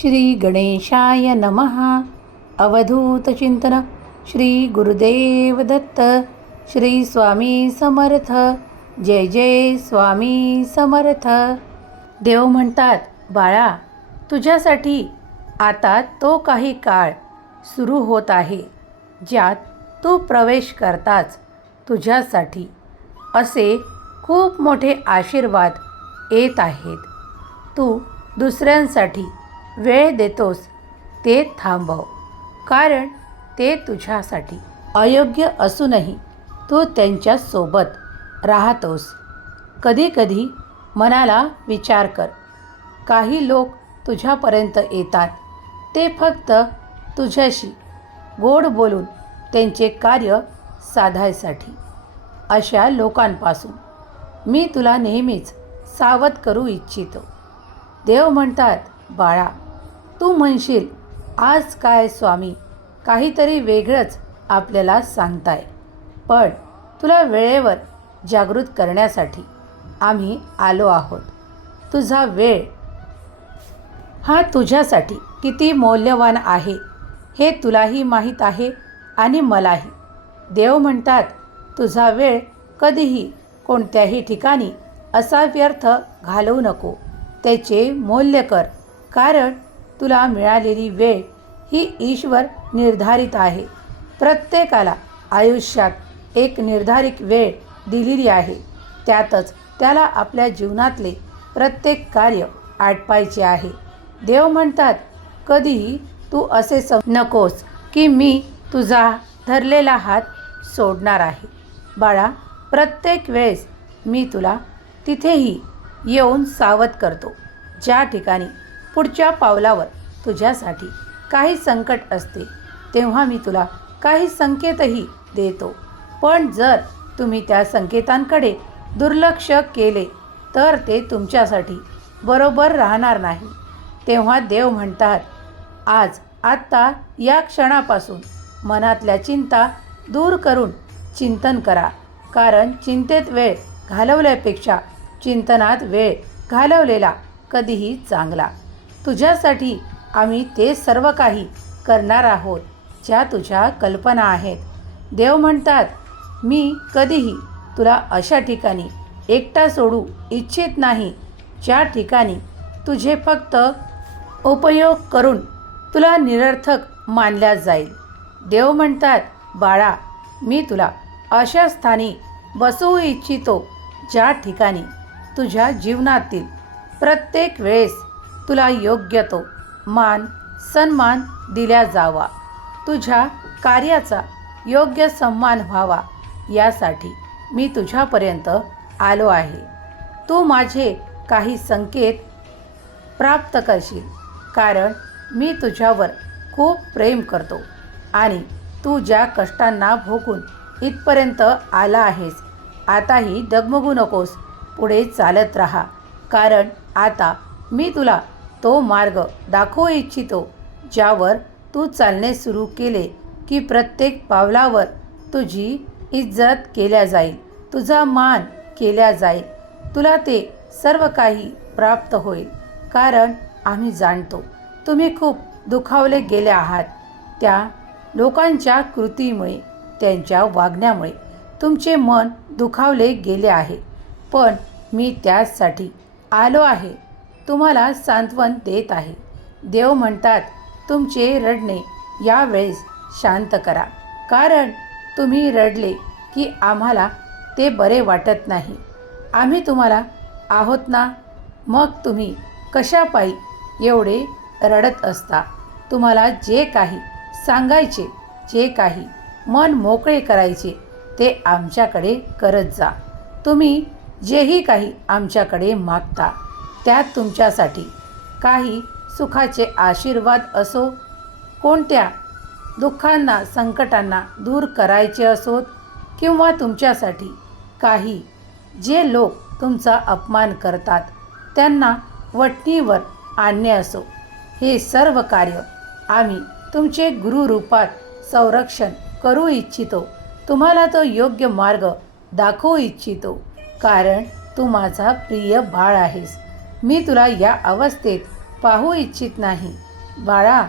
श्री गणेशाय नमः. अवधूत चिंतन. श्री गुरुदेव दत्त. श्री स्वामी समर्थ. जय जय स्वामी समर्थ. देव म्हणतात, बाळा, तुझ्यासाठी आता तो काही काळ सुरू होत आहे ज्यात तू प्रवेश करताच तुझ्यासाठी असे खूप मोठे आशीर्वाद येत आहेत. तू दुसऱ्यांसाठी वेळ देतोस ते थांबव, कारण ते तुझ्यासाठी अयोग्य असूनही तू त्यांच्यासोबत राहतोस. कधीकधी मनाला विचार कर, काही लोक तुझ्यापर्यंत येतात ते फक्त तुझ्याशी गोड बोलून त्यांचे कार्य साधायसाठी. अशा लोकांपासून मी तुला नेहमीच सावध करू इच्छितो. देव म्हणतात, बाळा, तू म्हणशील, आज काय स्वामी काहीतरी वेगळंच आपल्याला सांगताय. पण तुला वेळेवर जागृत करण्यासाठी आम्ही आलो आहोत. तुझा वेळ हा तुझ्यासाठी किती मौल्यवान आहे हे तुलाही माहीत आहे आणि मलाही. देव म्हणतात, तुझा वेळ कधीही कोणत्याही ठिकाणी असा व्यर्थ घालवू नको. त्याचे मूल्य कर, कारण तुला मिळालेली वेळ ही ईश्वर निर्धारित आहे. प्रत्येकाला आयुष्यात एक निर्धारित वेळ दिलेली आहे. त्यातच त्याला आपल्या जीवनातले प्रत्येक कार्य आटपायचे आहे. देव म्हणतात, कधीही तू असे नकोस की मी तुझा धरलेला हात सोडणार आहे. बाळा, प्रत्येक वेळेस मी तुला तिथेही येऊन सावध करतो ज्या ठिकाणी पुढच्या पावलावर तुझ्यासाठी काही संकट असते. तेव्हा मी तुला काही संकेतही देतो. पण जर तुम्ही त्या संकेतांकडे दुर्लक्ष केले तर ते तुमच्यासाठी बरोबर राहणार नाही. तेव्हा देव म्हणतात, आत्ता या क्षणापासून मनातल्या चिंता दूर करून चिंतन करा, कारण चिंतेत वेळ घालवल्यापेक्षा चिंतनात वेळ घालवलेला कधीही चांगला. तुझ्यासाठी आम्ही ते सर्व काही करणार आहोत ज्या तुझ्या कल्पना आहेत. देव म्हणतात, मी कधीही तुला अशा ठिकाणी एकटा सोडू इच्छित नाही ज्या ठिकाणी तुझे फक्त उपयोग करून तुला निरर्थक मानल्या जाईल. देव म्हणतात, बाळा, मी तुला अशा स्थानी बसवू इच्छितो ज्या ठिकाणी तुझ्या जीवनातील प्रत्येक वेळेस तुला योग्य तो मान सन्मान दिला जावा. तुझ्या कार्याचा योग्य सन्मान व्हावा यासाठी मी तुझ्यापर्यंत आलो आहे. तू माझे काही संकेत प्राप्त करशील, कारण मी तुझ्यावर खूप प्रेम करतो आणि तू ज्या कष्टांना भोगून इथपर्यंत आला आहेस. आताही डगमगू नकोस, पुढे चालत राहा, कारण आता मी तुला तो मार्ग दाखवू इच्छितो ज्यावर तू चालणे सुरू केले की प्रत्येक पावलावर तुझी इज्जत केल्या जाईल, तुझा मान केला जाईल. तुला ते सर्व काही प्राप्त होईल, कारण आम्ही जाणतो तुम्ही खूप दुखावले गेले आहात. त्या लोकांच्या कृतीमुळे, त्यांच्या वागण्यामुळे तुमचे मन दुखावले गेले आहे. पण मी त्यासाठी आलो आहे, तुम्हाला सांत्वन देत आहे. देव म्हणतात, तुमचे रडणे यावेळेस शांत करा, कारण तुम्ही रडले की आम्हाला ते बरे वाटत नाही. आम्ही तुम्हाला आहोत ना, मग तुम्ही कशापायी एवढे रडत असता. तुम्हाला जे काही सांगायचे, जे काही मन मोकळे करायचे ते आमच्याकडे करत जा. तुम्ही जेही काही आमच्याकडे मागता त्यात तुमच्यासाठी काही सुखाचे आशीर्वाद असो, कोणत्या दुःखांना संकटांना दूर करायचे असोत, किंवा तुमच्यासाठी काही जे लोक तुमचा अपमान करतात त्यांना वठणीवर आणणे असो, हे सर्व कार्य आम्ही तुमचे गुरुरूपात संरक्षण करू इच्छितो. तुम्हाला तो योग्य मार्ग दाखवू इच्छितो, कारण तू माझा प्रिय बाळ आहेस. मी तुला या अवस्थेत पाहू इच्छित नाही. बाळा,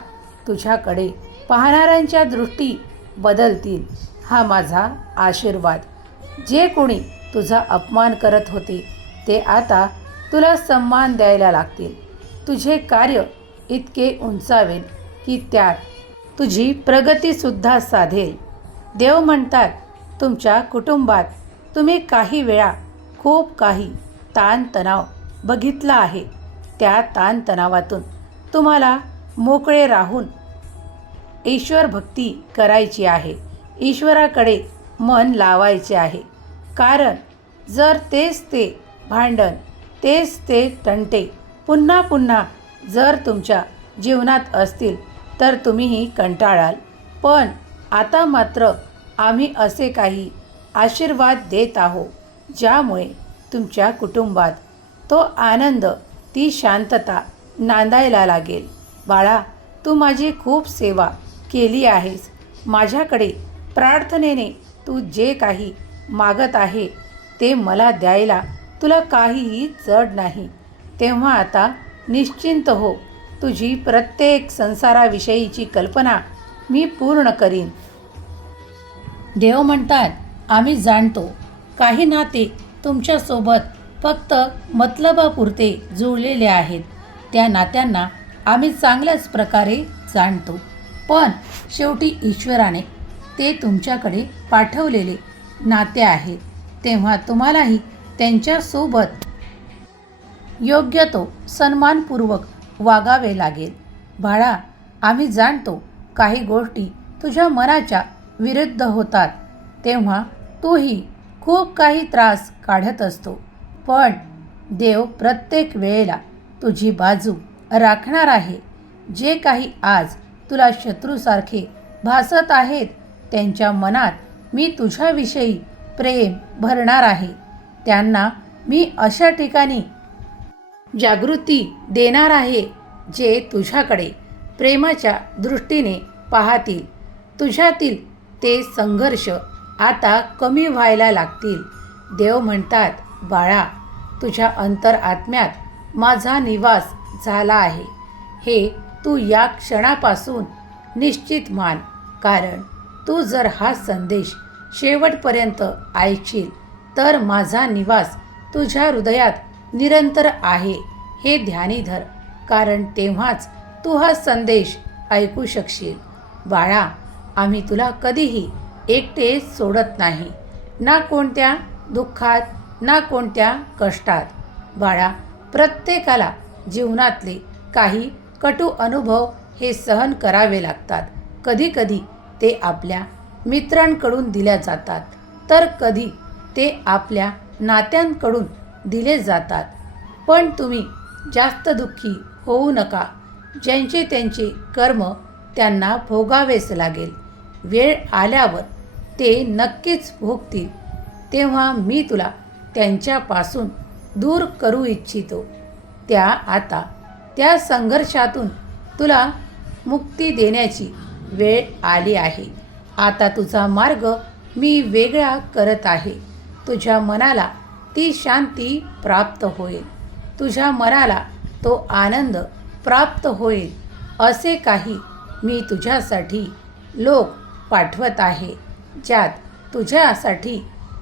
तुझ्याकडे पाहणाऱ्यांच्या दृष्टी बदलतील हा माझा आशीर्वाद. जे कोणी तुझा अपमान करत होते ते आता तुला सन्मान द्यायला लागतील. तुझे कार्य इतके उंचावेल की त्यात तुझी प्रगतीसुद्धा साधेल. देव म्हणतात, तुमच्या कुटुंबात तुम्ही काही वेळा खूप काही ताणतणाव बघितला आहे. त्या ताणतणावातून तुम्हाला मोकळे राहून ईश्वर भक्ती करायची आहे. ईश्वराकडे मन लावायचे आहे. कारण जर तेच ते भांडण, तेच ते तंटे पुन्हा पुन्हा जर तुमच्या जीवनात असतील तर तुम्हीही कंटाळाल. पण आता मात्र आम्ही असे काही आशीर्वाद देत आहोत ज्यामुळे तुमच्या कुटुंबात तो आनंद, ती शांतता नांदायला लागेल. बाळा, तू माझी खूप सेवा केली आहेस. माझ्याकडे प्रार्थनेने तू जे काही मागत आहे ते मला द्यायला तुला काहीही जड नाही. तेव्हा आता निश्चिंत हो. तुझी प्रत्येक संसाराविषयीची कल्पना मी पूर्ण करीन. देव म्हणतात, आम्ही जाणतो काही नाते तुमच्यासोबत फक्त मतलबापुरते जुळलेले आहेत. त्या नात्यांना आम्ही चांगल्याच प्रकारे जाणतो. पण शेवटी ईश्वराने ते तुमच्याकडे पाठवलेले नाते आहेत. तेव्हा तुम्हालाही त्यांच्यासोबत योग्य तो सन्मानपूर्वक वागावे लागेल. बाळा, आम्ही जाणतो काही गोष्टी तुझ्या मनाच्या विरुद्ध होतात तेव्हा तूही खूप काही त्रास काढत असतो. पण देव प्रत्येक वेळेला तुझी बाजू राखणार आहे. जे काही आज तुला शत्रूसारखे भासत आहेत त्यांच्या मनात मी तुझ्याविषयी प्रेम भरणार आहे. त्यांना मी अशा ठिकाणी जागृती देणार आहे जे तुझ्याकडे प्रेमाच्या दृष्टीने पाहतील. तुझ्यातील ते संघर्ष आता कमी व्हायला लागतील. देव म्हणतात, बाळा, तुझ्या अंतरात्म्यात माझा निवास झाला आहे हे तू या क्षणापासून निश्चित मान. कारण तू जर हा संदेश शेवटपर्यंत ऐकशील तर माझा निवास तुझ्या हृदयात निरंतर आहे हे ध्यानी धर. कारण तेव्हाच तू हा संदेश ऐकू शकशील. बाळा, आम्ही तुला कधीही एकटे सोडत नाही, ना कोणत्या दुःखात ना कोणत्या कष्टात. बाळा, प्रत्येकाला जीवनातले काही कटू अनुभव हे सहन करावे लागतात. कधीकधी ते आपल्या मित्रांकडून दिल्या जातात तर कधी ते आपल्या नात्यांकडून दिले जातात. पण तुम्ही जास्त दुःखी होऊ नका. ज्यांचे त्यांचे कर्म त्यांना भोगावेच लागेल. वेळ आल्यावर ते नक्कीच भोगतील. तेव्हा मी तुला त्यांच्यापासून दूर करू इच्छितो. आता त्या संघर्षातून तुला मुक्ती देण्याची वेळ आली आहे. आता तुझा मार्ग मी वेगळा करत आहे. तुझ्या मनाला ती शांती प्राप्त होईल. तुझ्या मनाला तो आनंद प्राप्त होईल. असे काही मी तुझ्यासाठी लोक पाठवत आहे ज्यात तुझ्यासाठी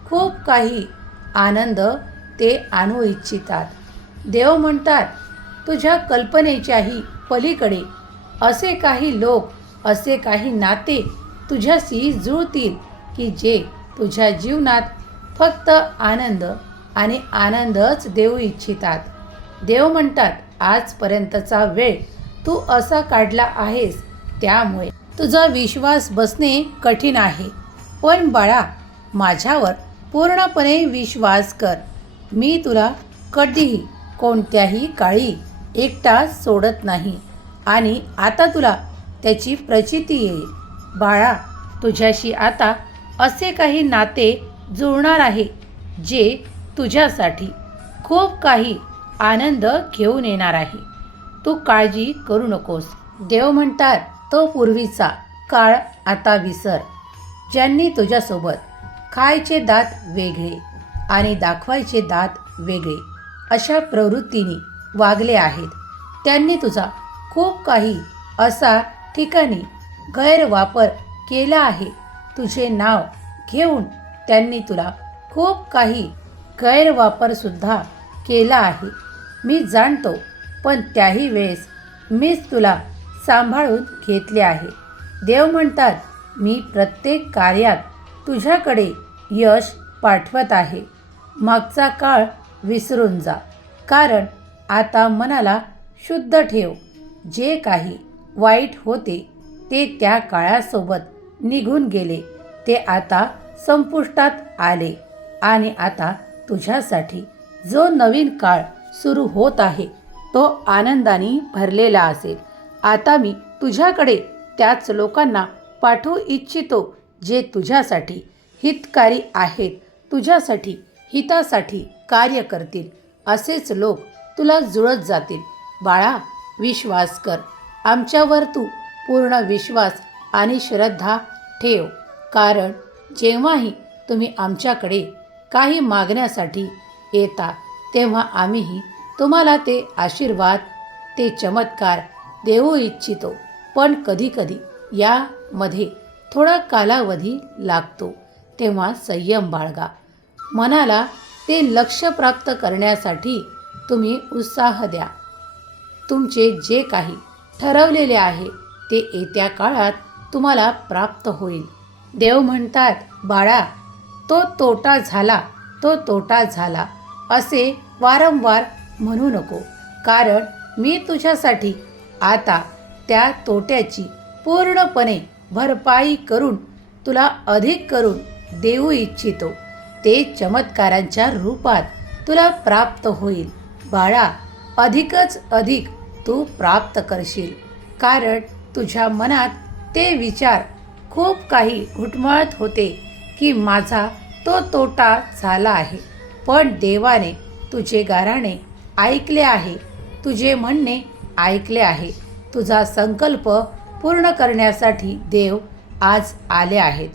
खूप काही आनंद ते आणू इच्छितात. देव म्हणतात, तुझ्या कल्पनेच्याही पलीकडे असे काही लोक, असे काही नाते तुझ्याशी जुळतील की जे तुझ्या जीवनात फक्त आनंद आणि आनंदच देऊ इच्छितात. देव म्हणतात, आजपर्यंतचा वेळ तू असा काढला आहेस त्यामुळे तुझा विश्वास बसणे कठीण आहे. पण बाळा, माझ्यावर पूर्णपणे विश्वास कर. मी तुला कधीही कोणत्याही काळी एकटा सोडत नाही आणि आता तुला त्याची प्रचिती येईल. बाळा, तुझ्याशी आता असे काही नाते जुळणार आहे जे तुझ्यासाठी खूप काही आनंद घेऊन येणार आहे. तू काळजी करू नकोस. देव म्हणतात, तो पूर्वीचा काळ आता विसर. ज्यांनी तुझ्यासोबत खायचे दात वेगळे आणि दाखवायचे दात वेगळे अशा प्रवृत्तीने वागले आहेत त्यांनी तुझा खूप काही असा ठिकाणी गैरवापर केला आहे. तुझे नाव घेऊन त्यांनी तुला खूप काही गैरवापरसुद्धा केला आहे. मी जाणतो, पण त्याही वेळेस मीच तुला सांभाळून घेतले आहे. देव म्हणतात, मी प्रत्येक कार्यात तुझ्याकडे यश पाठवत आहे. मागचा काळ विसरून जा, कारण आता मनाला शुद्ध ठेव. जे काही वाईट होते ते त्या काळासोबत निघून गेले. ते आता संपुष्टात आले आणि आता तुझ्यासाठी जो नवीन काळ सुरू होत आहे तो आनंदाने भरलेला असेल. आता मी तुझ्याकडे त्याच लोकांना पाठवू इच्छितो जे तुझ्यासाठी हितकारी आहेत, तुझ्यासाठी हितासाठी कार्य करतील. असेच लोक तुला जुळत जातील. बाळा, विश्वास कर. आमच्यावर तू पूर्ण विश्वास आणि श्रद्धा ठेव, कारण जेव्हाही तुम्ही आमच्याकडे काही मागण्यासाठी येता तेव्हा आम्हीही तुम्हाला ते आशीर्वाद, ते चमत्कार देऊ इच्छितो. पण कधीकधी यामध्ये थोडा कालावधी लागतो, तेव्हा संयम बाळगा. मनाला ते लक्ष्य प्राप्त करण्यासाठी तुम्ही उत्साह द्या. तुमचे जे काही ठरवलेले आहे ते येत्या काळात तुम्हाला प्राप्त होईल. देव म्हणतात, बाळा, तो तोटा झाला, तो तोटा झाला असे वारंवार म्हणू नको, कारण मी तुझ्यासाठी आता त्या तोट्याची पूर्णपणे भरपाई करून तुला अधिक करून देऊ इच्छितो. ते चमत्कारांच्या रूपात तुला प्राप्त होईल. बाळा, अधिकच अधिक तू प्राप्त करशील, कारण तुझ्या मनात ते विचार खूप काही घुटमळत होते की माझा तो तोटा झाला आहे. पण देवाने तुझे गाऱ्हाणे ऐकले आहे, तुझे म्हणणे ऐकले आहे. तुझा संकल्प पूर्ण करण्यासाठी देव आज आले आहेत.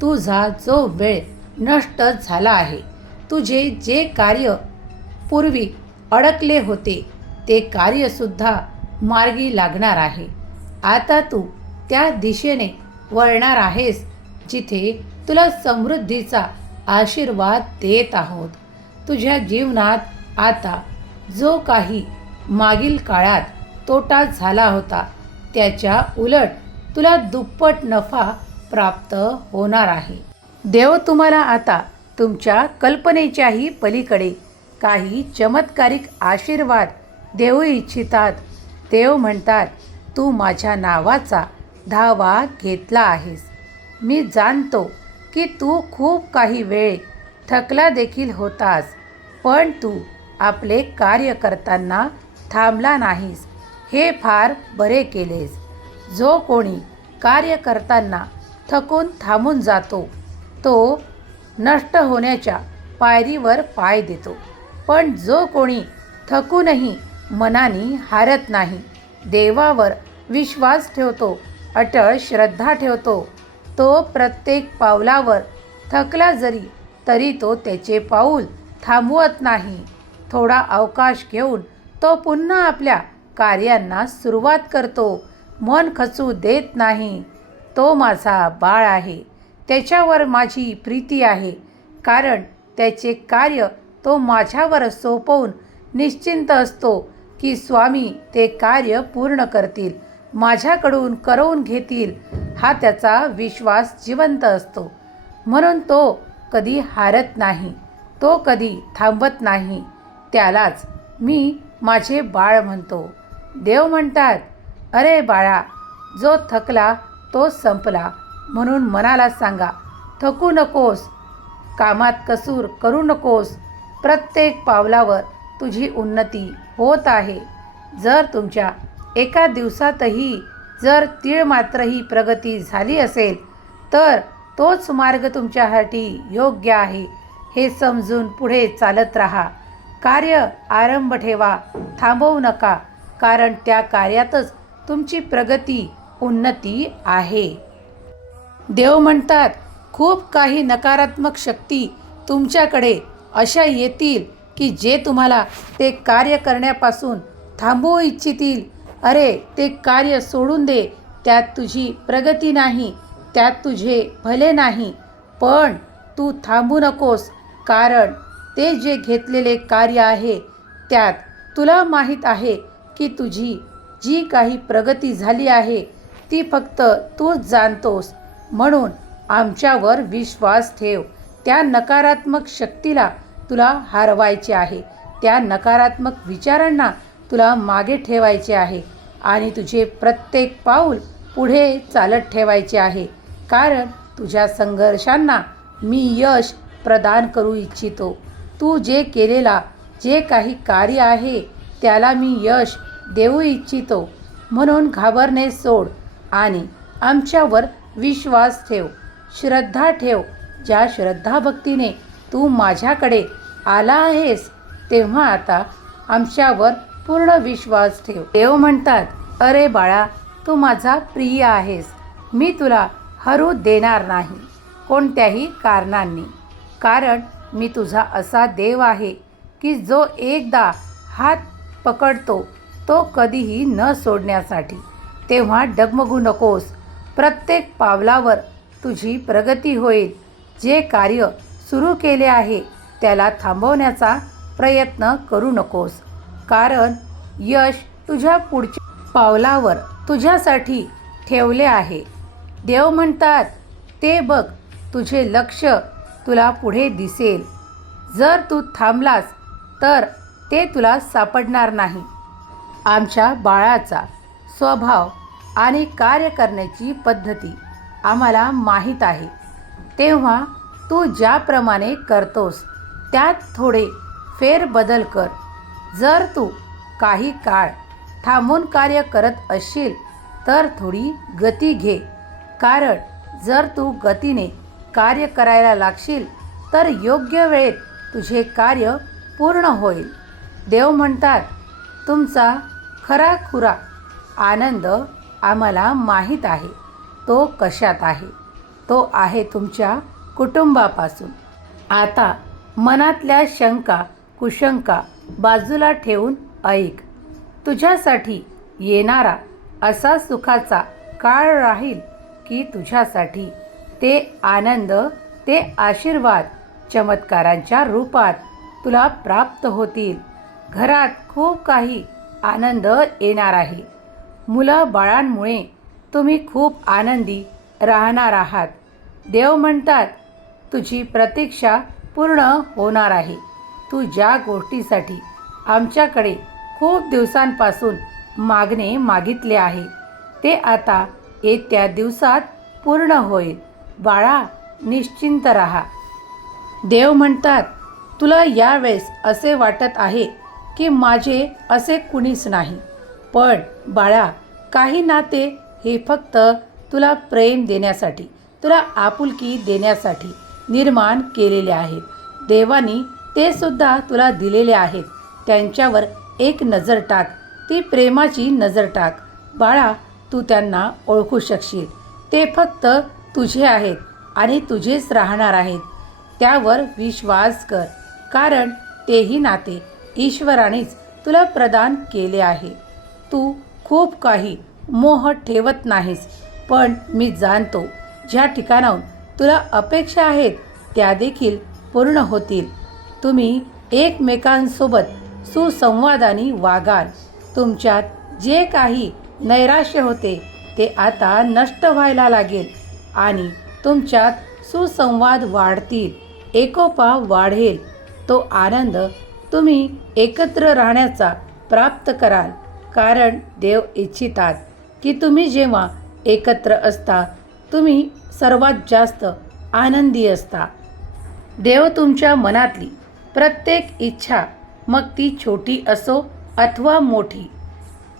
तुझा जो वेळ नष्ट झाला आहे, तुझे जे कार्य पूर्वी अडकले होते ते कार्यसुद्धा मार्गी लागणार आहे. आता तू त्या दिशेने वळणार आहेस जिथे तुला समृद्धीचा आशीर्वाद देत आहोत. तुझ्या जीवनात आता जो काही मागील काळात तोटा झाला होता त्याच्या उलट तुला दुप्पट नफा प्राप्त होणार आहे. देव तुम्हाला आता तुमच्या कल्पनेच्याही पलीकडे काही चमत्कारिक आशीर्वाद देऊ इच्छितात. देव म्हणतात, तू माझ्या नावाचा धावा घेतला आहेस. मी जाणतो की तू खूप काही वेळ थकला देखील होतास, पण तू आपले कार्य करताना थांबला नाहीस. हे फार बरे केलेस. जो कोणी कार्य करताना थकून थांबून जातो तो नष्ट होण्याच्या पायरीवर पाय देतो, पण जो कोणी थकूनही मनाने हारत नाही, देवावर विश्वास ठेवतो, अटळ श्रद्धा ठेवतो, तो प्रत्येक पावलावर थकला जरी तरी तो त्याचे पाऊल थांबवत नाही. थोडा अवकाश घेऊन तो पुन्हा आपल्या कार्यांना सुरुवात करतो. मन खचू देत नाही. तो माझा बाळ आहे, त्याच्यावर माझी प्रीती आहे, कारण त्याचे कार्य तो माझ्यावर सोपवून निश्चिंत असतो की स्वामी ते कार्य पूर्ण करतील, माझ्याकडून करवून घेतील. हा त्याचा विश्वास जिवंत असतो, म्हणून तो कधी हारत नाही, तो कधी थांबत नाही. त्यालाच मी माझे बाळ म्हणतो. देव म्हणतात, अरे बाळा, जो थकला तो संपला. म्हणून मनाला सांगा, थकू नकोस, कामात कसूर करू नकोस. प्रत्येक पावलावर तुझी उन्नती होत आहे. जर तुमच्या एका दिवसातही जर तीळ मात्रही प्रगती झाली असेल तर तोच मार्ग तुमच्यासाठी योग्य आहे हे समजून पुढे चालत राहा. कार्य आरंभ ठेवा, थांबवू नका, कारण त्या कार्यातच तुमची प्रगती, उन्नती आहे. देव म्हणतात, खूप काही नकारात्मक शक्ती तुमच्याकडे अशा येतील की जे तुम्हाला ते कार्य करण्यापासून थांबवू इच्छितील. अरे ते कार्य सोडून दे, त्यात तुझी प्रगती नाही, त्यात तुझे भले नाही. पण तू थांबू नकोस, कारण ते जे घेतलेले कार्य आहे त्यात तुला माहीत आहे की तुझी जी काही प्रगती झाली आहे ती फक्त तूच जाणतोस. म्हणून आमच्यावर विश्वास ठेव. त्या नकारात्मक शक्तीला तुला हरवायचे आहे, त्या नकारात्मक विचारांना तुला मागे ठेवायचे आहे आणि तुझे प्रत्येक पाऊल पुढे चालत ठेवायचे आहे. कारण तुझ्या संघर्षांना मी यश प्रदान करू इच्छितो. तू जे केलेला जे काही कार्य आहे त्याला मी यश देऊ इच्छितो. म्हणून घाबरणे सोड आणि आमच्यावर विश्वास ठेव, श्रद्धा ठेव. ज्या श्रद्धाभक्तीने तू माझ्याकडे आला आहेस तेव्हा आता आमच्यावर पूर्ण विश्वास ठेव. देव म्हणतात, अरे बाळा, तू माझा प्रिय आहेस. मी तुला हरू देणार नाही कोणत्याही कारणांनी. कारण मी तुझा असा देव आहे की जो एकदा हात पकडतो तो कधीही न सोडण्यासाठी. तेव्हा डगमगू नकोस. प्रत्येक पावलावर तुझी प्रगती होईल. जे कार्य सुरू केले आहे त्याला थांबवण्याचा प्रयत्न करू नकोस, कारण यश तुझ्या पुढच्या पावलावर तुझ्यासाठी ठेवले आहे. देव म्हणतात, ते बघ, तुझे लक्ष तुला पुढे दिसेल. जर तू थांबलास तर ते तुला सापडणार नाही. आमच्या बाळाचा स्वभाव आणि कार्य करण्याची पद्धती आम्हाला माहीत आहे. तेव्हा तू ज्याप्रमाणे करतोस त्यात थोडे फेरबदल कर. जर तू काही काळ थांबून कार्य करत असशील तर थोडी गती घे. कारण जर तू गतीने कार्य करायला लागशील तर योग्य वेळेत तुझे कार्य पूर्ण होईल. देव म्हणतात, तुमचा खराखुरा आनंद आम्हाला माहीत आहे. तो कशात आहे? तो आहे तुमच्या कुटुंबापासून. आता मनातल्या शंका कुशंका बाजूला ठेवून ऐक. तुझ्यासाठी येणारा असा सुखाचा काळ राहील की तुझ्यासाठी ते आनंद, ते आशीर्वाद चमत्कारांच्या रूपात तुला प्राप्त होतील. घरात खूप काही आनंद येणार आहे. मुलं बाळांमुळे तुम्ही खूप आनंदी राहणार आहात. देव म्हणतात, तुझी प्रतीक्षा पूर्ण होणार आहे. तू ज्या गोष्टीसाठी आमच्याकडे खूप दिवसांपासून मागणे मागितले आहे ते आता येत्या दिवसात पूर्ण होईल. बाळा, निश्चिंत राहा. देव म्हणतात, तुला यावेळेस असे वाटत आहे की माझे असे कुणीच नाही. पण बाळा, काही नाते हे फक्त तुला प्रेम देण्यासाठी, तुला आपुलकी देण्यासाठी निर्माण केलेले आहेत. देवानी ते सुद्धा तुला दिलेले आहेत. त्यांच्यावर एक नजर टाक, ती प्रेमाची नजर टाक. बाळा, तू त्यांना ओळखू शकशील. ते फक्त तुझे आहेत आणि तुझेच राहणार आहेत. त्यावर विश्वास कर, कारण तेही नाते ईश्वरानेच तुला प्रदान केले आहे. तू खूप काही मोह ठेवत नाहीस, पण मी जाणतो ज्या ठिकाणाहून तुला अपेक्षा आहेत त्या देखील पूर्ण होतील. तुम्ही एकमेकांसोबत सुसंवादाने वागाल. तुमच्यात जे काही नैराश्य होते ते आता नष्ट व्हायला लागेल आणि तुमच्यात सुसंवाद वाढतील, एकोपा वाढेल. तो आनंद तुम्ही एकत्र राहण्याचा प्राप्त कराल. कारण देव इच्छितात की तुम्ही जेव्हा एकत्र असता तुम्ही सर्वात जास्त आनंदी असता. देव तुमच्या मनातली प्रत्येक इच्छा, मग ती छोटी असो अथवा मोठी,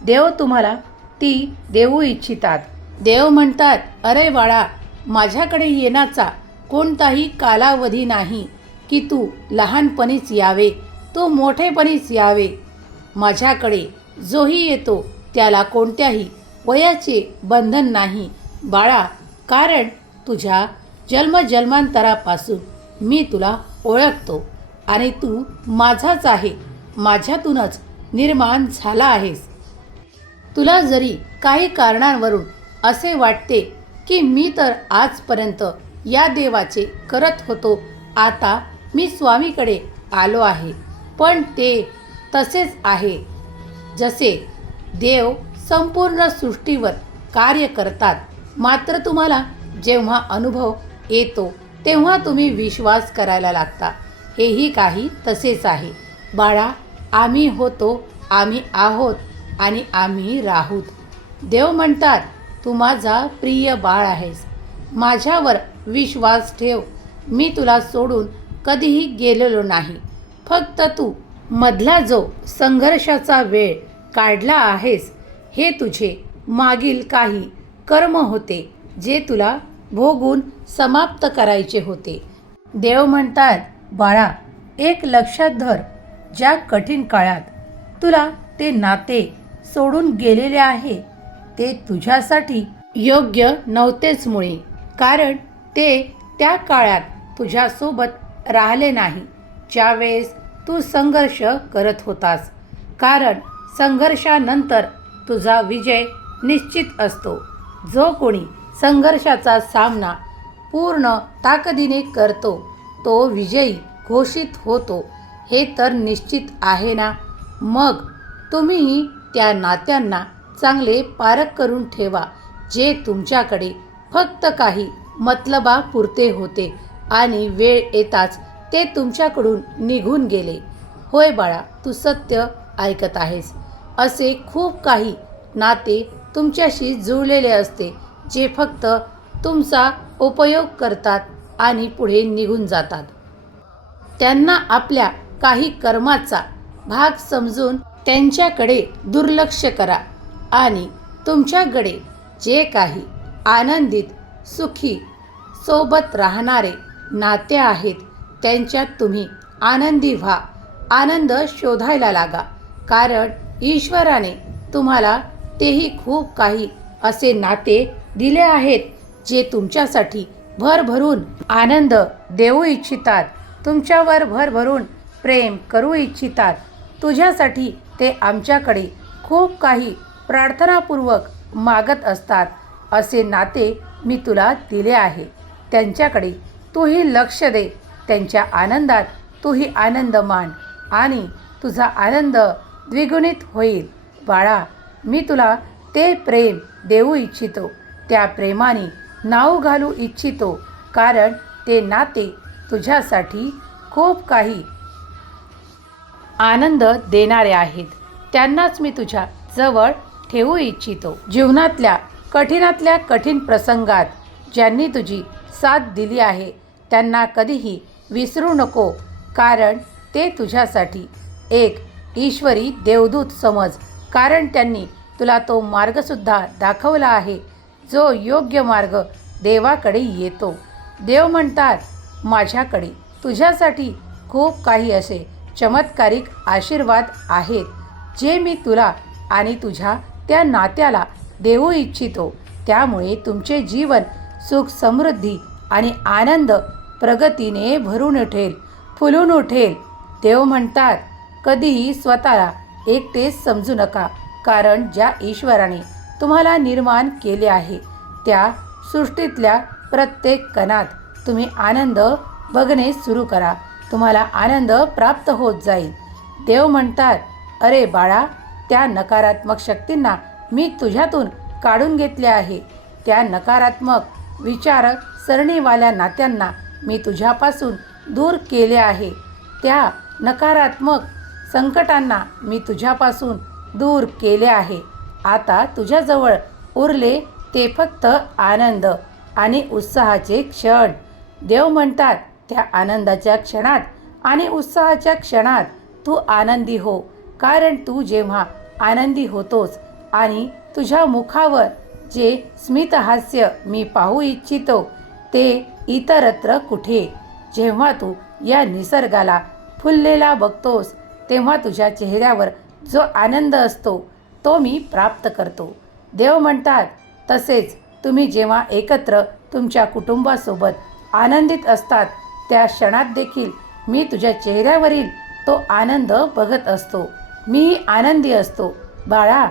देव तुम्हाला ती देऊ इच्छितात. देव म्हणतात, अरे बाळा, माझ्याकडे येण्याचा कोणताही कालावधी नाही की तू लहानपणीच यावे, तू मोठेपणीच यावे. माझ्याकडे जोही येतो त्याला कोणत्याही वयाचे बंधन नाही बाळा. कारण तुझ्या जन्मजन्मांतरापासून मी तुला ओळखतो आणि तू माझाच आहे, माझ्यातूनच निर्माण झाला आहेस. तुला जरी काही कारणांवरून असे वाटते की मी तर आजपर्यंत या देवाचे करत होतो, आता मी स्वामीकडे आलो आहे, पण ते तसेच आहे जसे देव संपूर्ण सृष्टीवर कार्य करतात. मात्र तुम्हाला जेव्हा अनुभव येतो तेव्हा तुम्ही विश्वास करायला लागता. हेही काही तसेच आहे बाळा. आम्ही होतो, आम्ही आहोत आणि आम्ही राहूत. देव म्हणतात, तू माझा प्रिय बाळ आहेस, माझ्यावर विश्वास ठेव. मी तुला सोडून कधीही गेलेलो नाही. फक्त तू मधला जो संघर्षाचा वेळ काढला आहेस, हे तुझे मागील काही कर्म होते जे तुला भोगून समाप्त करायचे होते. देव म्हणतात, बाळा एक लक्षात धर, ज्या कठीण काळात तुला ते नाते सोडून गेलेले आहे ते तुझ्यासाठी योग्य नव्हतेच मुळे, कारण ते त्या काळात तुझ्यासोबत राहिले नाही ज्यावेळेस तू संघर्ष करत होतास. कारण संघर्षानंतर तुझा विजय निश्चित असतो. जो कोणी संघर्षाचा सामना पूर्ण ताकदीने करतो तो विजयी घोषित होतो, हे तर निश्चित आहे ना. मग तुम्हीही त्या नात्यांना चांगले पारख करून ठेवा जे तुमच्याकडे फक्त काही मतलबापुरते होते आणि वेळ येताच ते तुमच्याकडून निघून गेले. होय बाळा, तू सत्य ऐकत आहेस. असे खूप काही नाते तुमच्याशी जुळलेले असते जे फक्त तुमचा उपयोग करतात आणि पुढे निघून जातात. त्यांना आपल्या काही कर्माचा भाग समजून त्यांच्याकडे दुर्लक्ष करा आणि तुमच्याकडे जे काही आनंदित, सुखी, सोबत राहणारे नाते आहेत त्यांच्यात तुम्ही आनंदी व्हा. आनंद शोधायला लागा, कारण ईश्वराने तुम्हाला तेही खूप काही असे नाते दिले आहेत जे तुमच्यासाठी भरभरून आनंद देऊ इच्छितात, तुमच्यावर भरभरून प्रेम करू इच्छितात. तुझ्यासाठी ते आमच्याकडे खूप काही प्रार्थनापूर्वक मागत असतात. असे नाते मी तुला दिले आहे, त्यांच्याकडे तूही लक्ष दे. त्यांच्या आनंदात तूही आनंद मान आणि तुझा आनंद द्विगुणित होईल. बाळा, मी तुला ते प्रेम देऊ इच्छितो, त्या प्रेमाने नाव घालू इच्छितो, कारण ते नाते तुझ्यासाठी खूप काही आनंद देणारे आहेत. त्यांनाच मी तुझ्या जवळ ठेवू इच्छितो. जीवनातल्या कठीण प्रसंगात ज्यांनी तुझी साथ दिली आहे त्यांना कधीही विसरू नको, कारण ते तुझ्यासाठी एक ईश्वरी देवदूत समज, कारण त्यांनी तुला तो मार्गसुद्धा दाखवला आहे जो योग्य मार्ग देवाकडे येतो. देव म्हणतात, माझ्याकडे तुझ्यासाठी खूप काही असे चमत्कारिक आशीर्वाद आहेत जे मी तुला आणि तुझ्या त्या नात्याला देऊ इच्छितो. त्यामुळे तुमचे जीवन सुख, समृद्धी आणि आनंद प्रगतीने भरून उठेल, फुलून उठेल. देव म्हणतात, कधीही स्वतःला एकटेच समजू नका, कारण ज्या ईश्वराने तुम्हाला निर्माण केले आहे त्या सृष्टीतल्या प्रत्येक कणात तुम्ही आनंद बघणे सुरू करा. तुम्हाला आनंद प्राप्त होत जाईल. देव म्हणतात, अरे बाळा, त्या नकारात्मक शक्तींना मी तुझ्यातून काढून घेतले आहे. त्या नकारात्मक विचारसरणीवाल्या नात्यांना मी तुझ्यापासून दूर केले आहे. त्या नकारात्मक संकटांना मी तुझ्यापासून दूर केले आहे. आता तुझ्याजवळ उरले ते फक्त आनंद आणि उत्साहाचे क्षण. देव म्हणतात, त्या आनंदाच्या क्षणात आणि उत्साहाच्या क्षणात तू आनंदी हो, कारण तू जेव्हा आनंदी होतोस आणि तुझ्या मुखावर जे स्मितहास्य मी पाहू इच्छितो ते इतरत्र कुठे. जेव्हा तू या निसर्गाला फुललेला बघतोस तेव्हा तुझ्या चेहऱ्यावर जो आनंद असतो तो मी प्राप्त करतो. देव म्हणतात, तसेच तुम्ही जेव्हा एकत्र तुमच्या कुटुंबासोबत आनंदित असतात त्या क्षणात देखील मी तुझ्या चेहऱ्यावरील तो आनंद बघत असतो. मी आनंदी असतो. बाळा,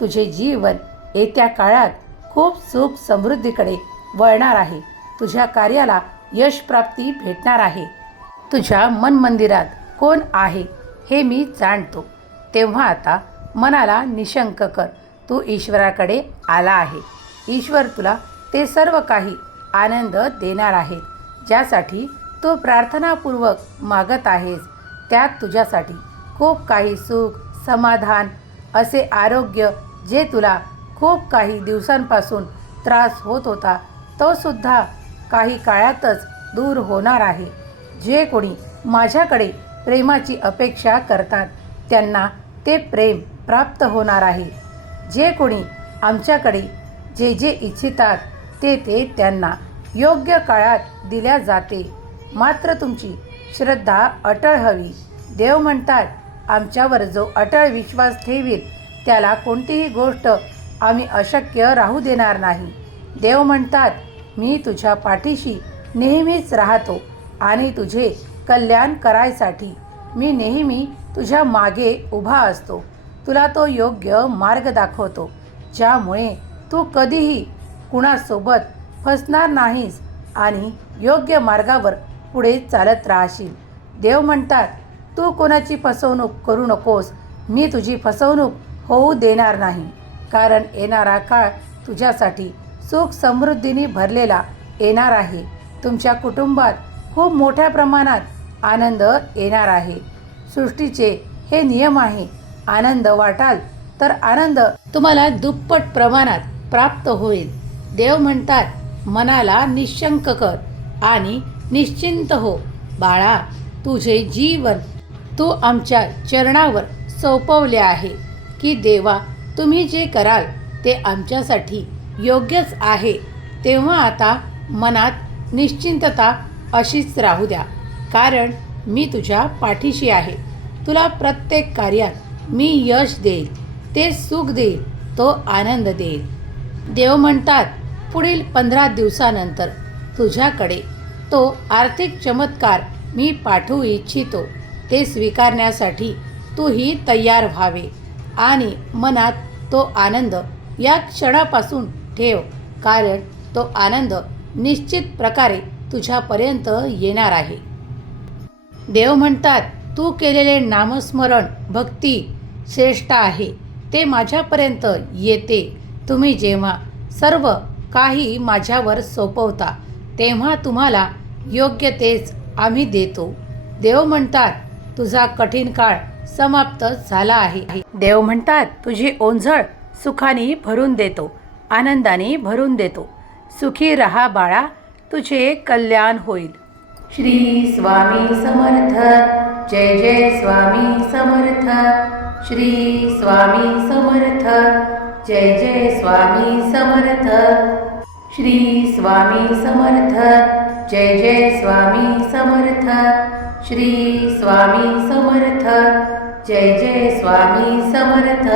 तुझे जीवन येत्या काळात खूप सुख समृद्धीकडे वळणार आहे. तुझ्या कार्याला यश प्राप्ती भेटणार आहे. तुझ्या मनमंदिरात कोण आहे हे मी जाणतो. तेव्हा आता मनाला निशंक कर. तू ईश्वराकडे आला आहे. ईश्वर तुला ते सर्व काही आनंद देणार आहे ज्यासाठी तू प्रार्थनापूर्वक मागत आहेस. त्यात तुझ्यासाठी खूप काही सुख, समाधान, असे आरोग्य जे तुला खूप काही दिवसांपासून त्रास होत होता तो सुद्धा काही काळातच दूर होणार आहे. जे कोणी माझ्याकडे प्रेमाची अपेक्षा करतात त्यांना ते प्रेम प्राप्त होणार आहे. जे कोणी आमच्याकडे जे जे इच्छितात ते त्यांना योग्य काळात दिल्या जाते. मात्र तुमची श्रद्धा अटळ हवी. देव म्हणतात, आमच्यावर जो अटळ विश्वास ठेवील त्याला कोणतीही गोष्ट आम्ही अशक्य राहू देणार नाही. देव म्हणतात, मी तुझ्या पाठीशी नेहमीच राहतो आणि तुझे कल्याण करायसाठी मी नेहमी तुझ्या मागे उभा असतो. तुला तो योग्य मार्ग दाखवतो ज्यामुळे तू कधीही कुणासोबत फसणार नाहीस आणि योग्य मार्गावर पुढे चालत राहशील. देव म्हणतात, तू कोणाची फसवणूक करू नकोस. मी तुझी फसवणूक होऊ देणार नाही. कारण येणारा काळ तुझ्यासाठी सुख समृद्धीने भरलेला येणार आहे. तुमच्या कुटुंबात खूप मोठ्या प्रमाणात आनंद येणार आहे. सृष्टीचे हे नियम आहे. आनंद वाटाल तर आनंद तुम्हाला दुप्पट प्रमाणात प्राप्त होईल. देव म्हणतात, मनाला निशंक कर आणि निश्चिंत हो. बाळा, तुझे जीवन तू आमच्या चरणावर सोपवले आहे की देवा, तुम्ही जे कराल ते आमच्यासाठी योग्यच आहे. तेव्हा आता मनात निश्चिंतता अशीच राहू द्या. कारण मी तुझ्या पाठीशी आहे. तुला प्रत्येक कार्यात मी यश देईल, ते सुख देईल, तो आनंद देईल. देव म्हणतात, पुढील 15 दिवसानंतर तुझ्याकडे तो आर्थिक चमत्कार मी पाठवू इच्छितो. ते स्वीकारण्यासाठी तूही तयार व्हावे आणि मनात तो आनंद या क्षणापासून ठेव. कारण तो आनंद निश्चित प्रकारे तुझ्यापर्यंत येणार आहे. देव म्हणतात, तू केलेले नामस्मरण भक्ती श्रेष्ठ आहे. ते माझ्यापर्यंत येते. तुम्ही जेव्हा सर्व काही माझ्यावर सोपवता तेव्हा तुम्हाला योग्य तेच आम्ही देतो. देव म्हणतात, तुझा कठीण काळ समाप्त झाला आहे. देव म्हणतात, तुझी ओंजळ सुखाने भरून देतो, आनंदाने भरून देतो. सुखी रहा बाळा, तुझे कल्याण होईल. श्री स्वामी समर्थ. जय जय स्वामी समर्थ. श्री स्वामी समर्थ. जय जय स्वामी समर्थ. श्री स्वामी समर्थ. जय जय स्वामी समर्थ. श्री स्वामी समर्थ. जय जय स्वामी समर्थ.